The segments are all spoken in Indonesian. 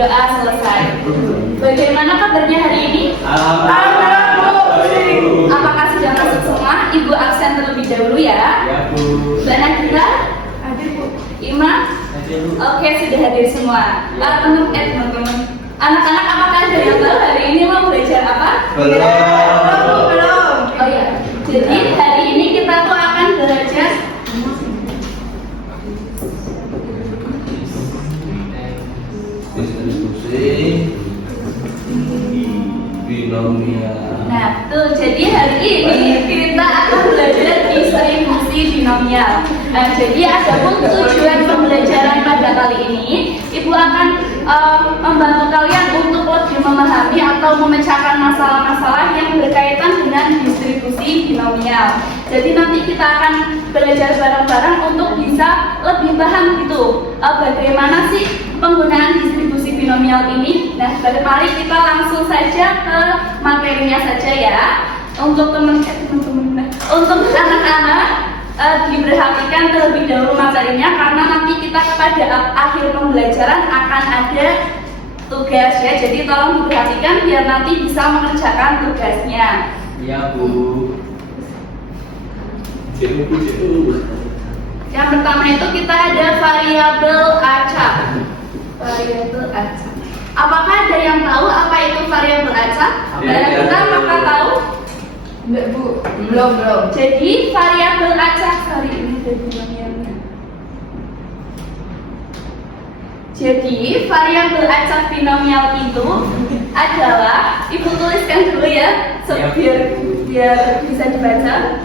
Doa selesai. Bagaimana kabarnya hari ini? Apakah sudah masuk semua? Ibu absen terlebih dahulu ya. Mbak Nagita? Hadir Bu. Ima? Oke, sudah hadir semua. Teman-teman. Anak-anak, apakah ada yang tahu hari ini mau belajar apa? Belum. Oh ya. Jadi hari ini kita tuh akan belajar distribusi binomial. Nah, tuh jadi hari ini kita akan belajar distribusi binomial. Nah, jadi adapun tujuan pembelajaran pada kali ini, Ibu akan membantu kalian untuk lebih memahami atau memecahkan masalah-masalah yang berkaitan dengan distribusi binomial. Jadi nanti kita akan belajar bareng-bareng untuk bisa lebih paham gitu bagaimana sih penggunaan distribusi binomial ini. Nah, mari kita langsung saja ke materinya saja ya. Untuk untuk anak-anak diperhatikan terlebih dahulu materinya, karena nanti kita pada akhir pembelajaran akan ada tugas ya. Jadi tolong diperhatikan biar nanti bisa mengerjakan tugasnya. Ya Bu. Yang pertama itu kita ada variabel acak. Variabel acak. Apakah ada yang tahu apa itu variabel acak? Kita apakah tahu? Enggak Bu, belum. Jadi variabel acak hari ini binomialnya. Jadi variabel acak binomial itu adalah, Ibu tuliskan dulu ya, biar bisa dibaca.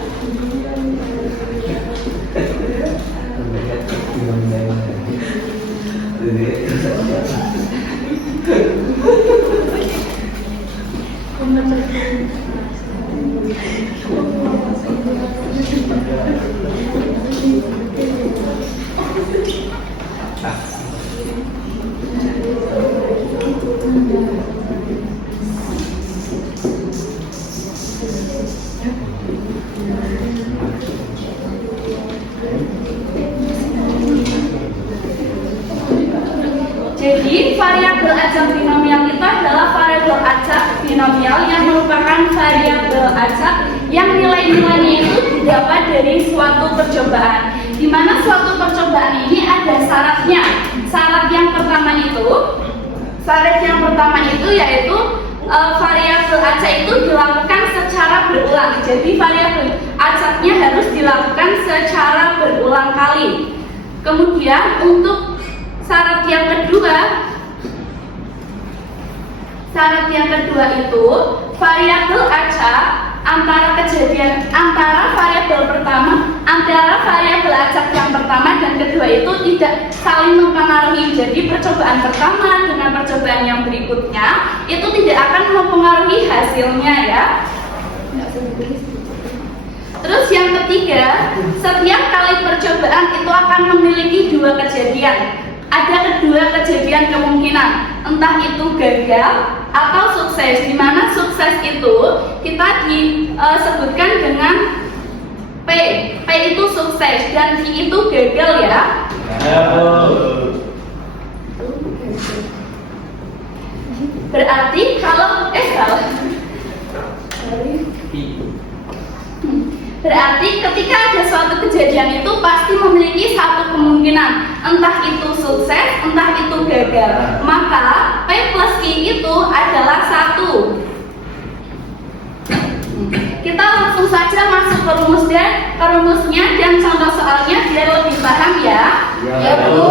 Jadi variabel acak binomial itu adalah variabel acak binomial yang merupakan variabel acak yang nilai-nilainya itu didapat dari suatu percobaan. Di mana suatu percobaan ini ada syaratnya. Syarat yang pertama itu yaitu variabel acak itu dilakukan secara berulang. Jadi variabel acaknya harus dilakukan secara berulang kali. Kemudian untuk syarat yang kedua itu variabel acak antara variabel acak yang pertama dan kedua itu tidak saling mempengaruhi. Jadi percobaan pertama dengan percobaan yang berikutnya itu tidak akan mempengaruhi hasilnya ya. Terus yang ketiga, setiap kali percobaan itu akan memiliki dua kejadian. Ada kedua kejadian kemungkinan, entah itu gagal atau sukses. Di mana sukses itu kita disebutkan dengan P. P itu sukses dan V itu gagal ya. Berarti Berarti ketika ada suatu kejadian itu pasti memiliki satu kemungkinan, entah itu sukses, entah itu gagal. Maka P plus I itu adalah 1. Kita langsung saja masuk ke rumusnya dan contoh soalnya biar lebih paham ya. Ya Bu.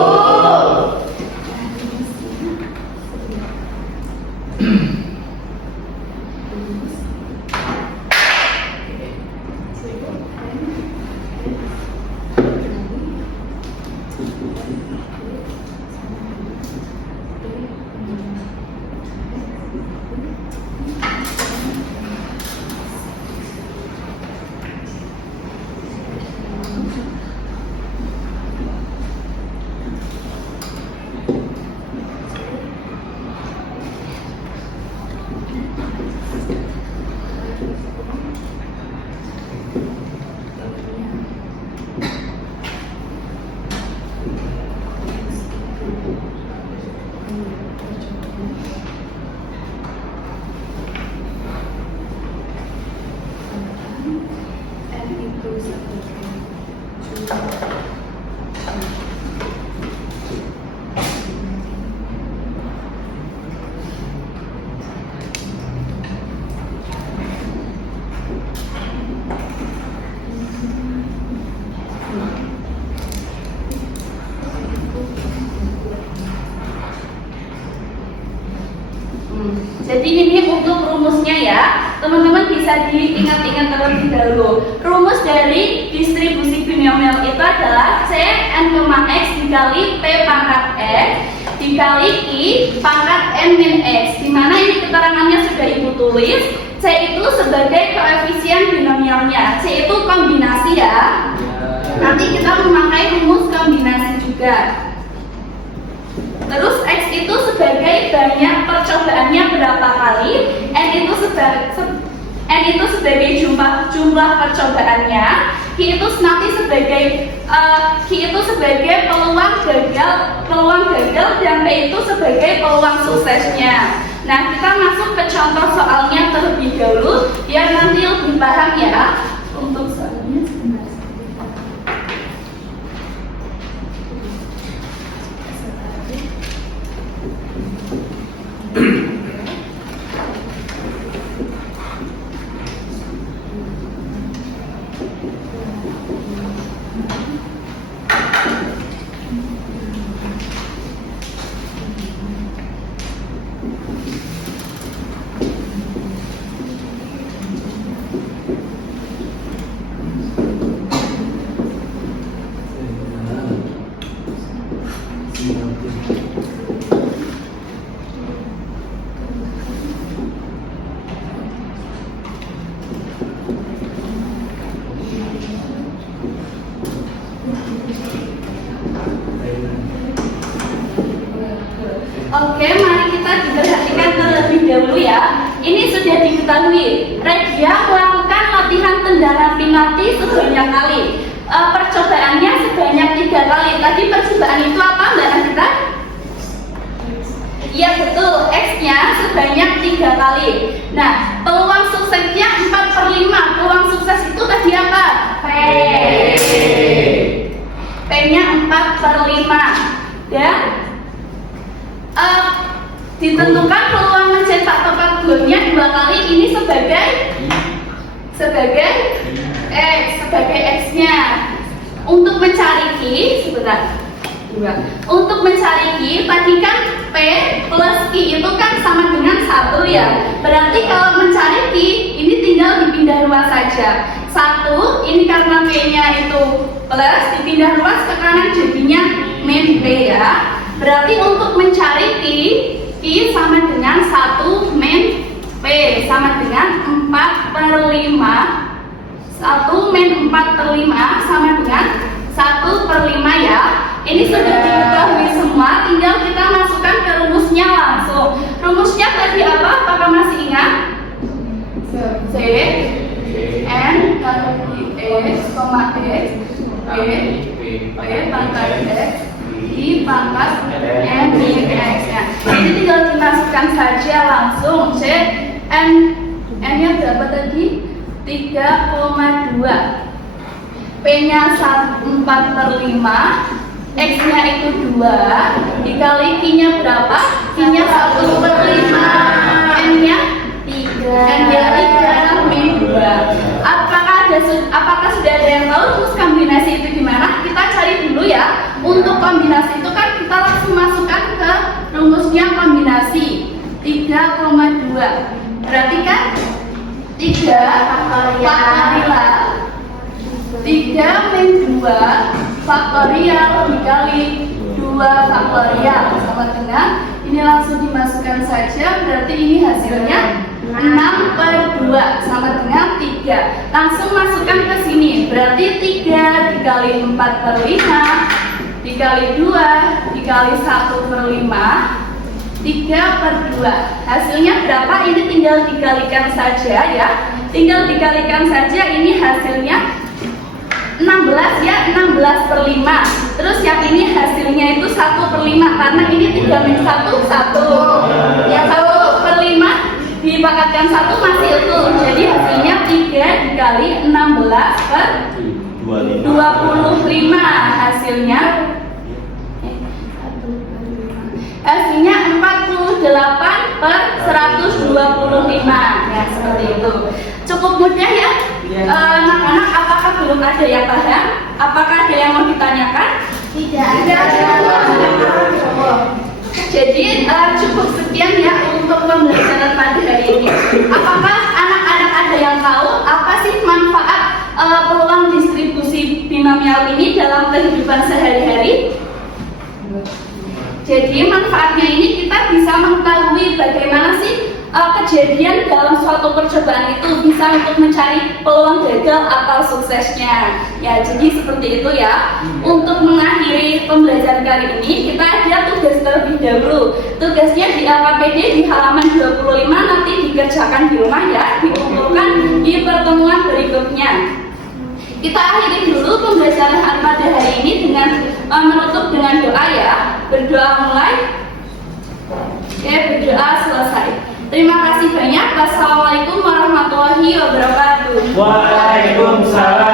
Jadi ini untuk rumusnya ya, teman-teman bisa diingat-ingat terlebih dahulu. Rumus dari distribusi binomial itu adalah C n, x dikali P pangkat X dikali I pangkat n min X, dimana ini keterangannya sudah ibu tulis. C itu sebagai koefisien binomialnya, C itu kombinasi ya. Nanti kita memakai rumus kombinasi juga. Terus X itu sebagai banyak percobaannya berapa kali, N itu sebagai jumlah percobaannya, Q itu nanti sebagai peluang gagal dan P itu sebagai peluang suksesnya. Nah, kita masuk ke contoh soalnya terlebih dahulu biar nanti lebih paham ya. Untuk soalnya sebentar. Oke, mari kita diperhatikan terlebih dahulu ya. Ini sudah diketahui, Regia melakukan latihan tendangan penalti sebanyak kali. Percobaannya sebanyak 3 kali. Tadi percobaan itu apa, Mbak Nafita? Iya betul, X-nya sebanyak 3 kali. Nah, peluang suksesnya 4/5. Peluang sukses itu tadi apa? P. P-nya 4/5. Dan ditentukan peluang mencetak tepat golnya 2 kali. Ini sebagai X-nya. Untuk mencari Q, sebentar. Untuk mencari Q, tadi kan P plus Q itu kan sama dengan 1 ya. Berarti kalau mencari Q, ini tinggal dipindah ruas saja. 1, ini karena P-nya itu plus, dipindah ruas ke kanan jadinya min P ya. Berarti untuk mencari Q sama dengan 1 min P sama dengan 4/5. 1 min 4/5 sama dengan 1/5 ya. Ini sudah diketahui semua, tinggal kita masukkan ke rumusnya langsung. Rumusnya tadi apa? Apakah masih ingat? C N X, X P pangkat X I pangkat N min X ya. Jadi tinggal dimasukkan saja langsung. C N-nya berapa tadi? 3,2. P-nya 4/5, X-nya itu 2, dikali Q-nya berapa? Q-nya 1/5, N-nya 3 min 2. Apakah sudah ada yang tahu rumus kombinasi itu gimana? Kita cari dulu ya. Untuk kombinasi itu kan kita langsung masukkan ke rumusnya kombinasi 3,2. Berarti kan 3 faktorial 3 min 2 faktorial dikali 2 faktorial sama dengan, ini langsung dimasukkan saja. Berarti ini hasilnya 6/2 sama dengan 3. Langsung masukkan ke sini. Berarti 3 dikali 4/5 dikali 2 dikali 1/5, 3/2. Hasilnya berapa? Ini tinggal dikalikan saja ya. Tinggal dikalikan saja, ini hasilnya 16 ya, 16/5. Terus yang ini hasilnya itu 1/5 karena ini 3 min 1, 1. Yang 1/5 dipangkatkan 1 masih utuh. Jadi hasilnya 3 dikali 16/25. Hasilnya 48/125 ya, seperti itu. Cukup mudah ya. Anak-anak, apakah belum ada yang paham? Apakah ada yang mau ditanyakan? Tidak ada. Jadi cukup sekian ya untuk untuk pembelajaran pada hari ini. Apakah anak-anak ada yang tahu apa sih manfaat peluang distribusi binomial ini dalam kehidupan sehari-hari? Jadi manfaatnya ini kita bisa mengetahui bagaimana sih kejadian dalam suatu percobaan itu bisa untuk mencari peluang gagal atau suksesnya. Ya, jadi seperti itu ya. Untuk mengakhiri pembelajaran kali ini, kita ada tugas terlebih dahulu. Tugasnya di LKPD di halaman 25 nanti dikerjakan di rumah ya, dikumpulkan di pertemuan berikutnya. Kita akhiri dulu pembelajaran pada hari ini dengan menutup dengan doa ya. Berdoa mulai, berdoa selesai. Terima kasih banyak. Wassalamualaikum warahmatullahi wabarakatuh. Waalaikumsalam.